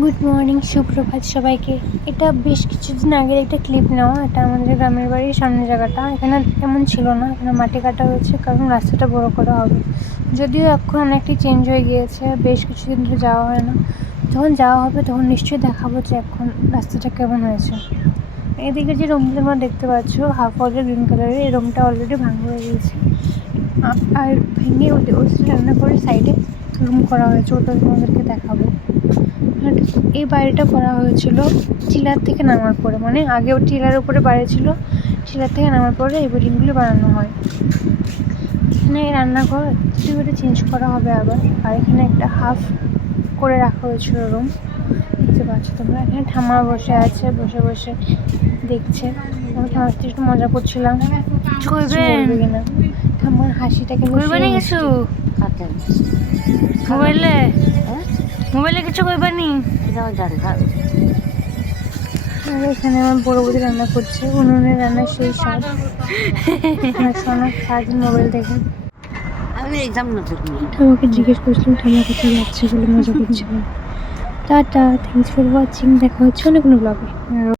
Good morning, সুপ্রভাত সবাইকে। এটা বেশ কিছুদিন আগের একটা ক্লিপ নেওয়া। এটা আমাদের গ্রামের বাড়ির সামনে জায়গাটা। এখানে এমন ছিল না, এখানে মাটি কাটা হয়েছে কারণ রাস্তাটা বড় করা হবে। যদিও এখন অনেকটাই চেঞ্জ হয়ে গিয়েছে, বেশ কিছুদিন ধরে যাওয়া হয় না। যখন যাওয়া হবে তখন নিশ্চয়ই দেখাবো যে এখন রাস্তাটা কেমন হয়েছে। এদিকে যে রুমটা তোমরা দেখতে পাচ্ছ হাফ ওয়ালের গ্রিন কালারের, এই রুমটা অলরেডি ভাঙা হয়ে গিয়েছে আর ভেঙে ওদের রান্না করে সাইডে রুম করা হয়েছে, ওটা তোমাদেরকে দেখাবো। আর এই বাড়িটা করা হয়েছিল টিলার থেকে নামার পরে, মানে আগেও টিলার উপরে বাড়ি ছিল, টিলার থেকে নামার পরে এই বিল্ডিংগুলো বানানো হয়। এখানে রান্নাঘর দুটো চেঞ্জ করা হবে আবার। আর এখানে একটা হাফ করে রাখা হয়েছিল রুম, দেখতে পাচ্ছ তোমরা। এখানে ঠাম্মা বসে আছে, বসে বসে দেখছে। আমি ঠাম্মার সাথে একটু মজা করছিলাম কিনা। ঠাম্মার হাসিটা কিন্তু মোবাইলে কিছু করবানি। আর এখানে আমার বড় বৌদি রান্না করছে, উনুনে রান্না সেই স্বাদ। সোনা সারাদিন মোবাইল দেখে। ঠাম্মাকে জিজ্ঞেস করছিলাম ঠাম্মা কোথায় যাচ্ছে বলে, মজা করছিলাম। Tata, thanks for watching. দেখা হচ্ছে অন্য কোনো ব্লগে।